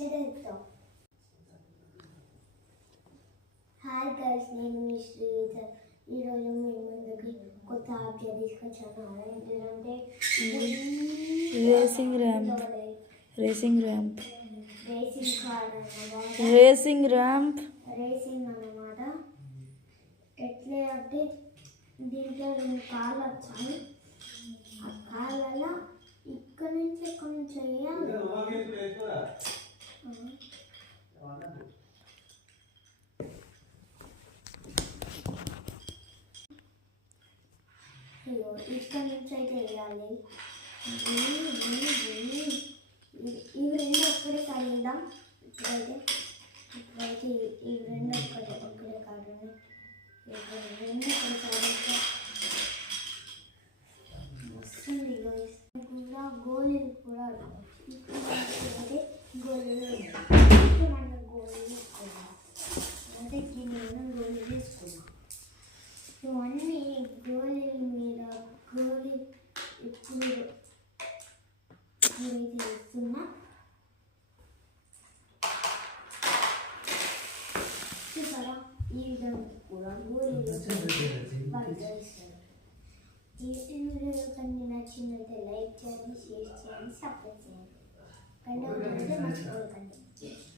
చేద్దాం. Hi guys, నేను మీ శ్రీధర్. ఈరోజు మీ ముందుకి కొత్త ఆప్షన్ తీసుకొచ్చాను. ఏంటంటే రేసింగ్ ర్యాంప్ రేసింగ్ కార్ అన్నమాట. రేసింగ్ అన్నమాట. ఎట్లే అంటే దీంట్లో 2 కార్లు వచ్చాయి. ఆ కార్లలో ఇక్కడ నుంచి వేయాలి. ఇక్కడ నుంచి అయితే వేయాలి. ఇవి 2 ఒక్కడే కడిగిద్దాం. ఇప్పుడైతే ఇవి 2 ఒక్కడే కాదు. 2 ఒక్కడే కాదు. వస్తుంది కూడా గోళీలు కూడా గోళీలు అంటే గోళీలు తీసుకున్నాం. ఇవన్నీ గోళీల మీద గోళీ ఇప్పుడు వేస్తున్నా. చూసారా, ఈ విధంగా కూడా గోళీలు ఈ వీడియో కనుక నచ్చినట్లయితే లైక్ చేయండి, షేర్ చేయండి, సబ్స్క్రైబ్ చేయండి. మర్చిపోకండి.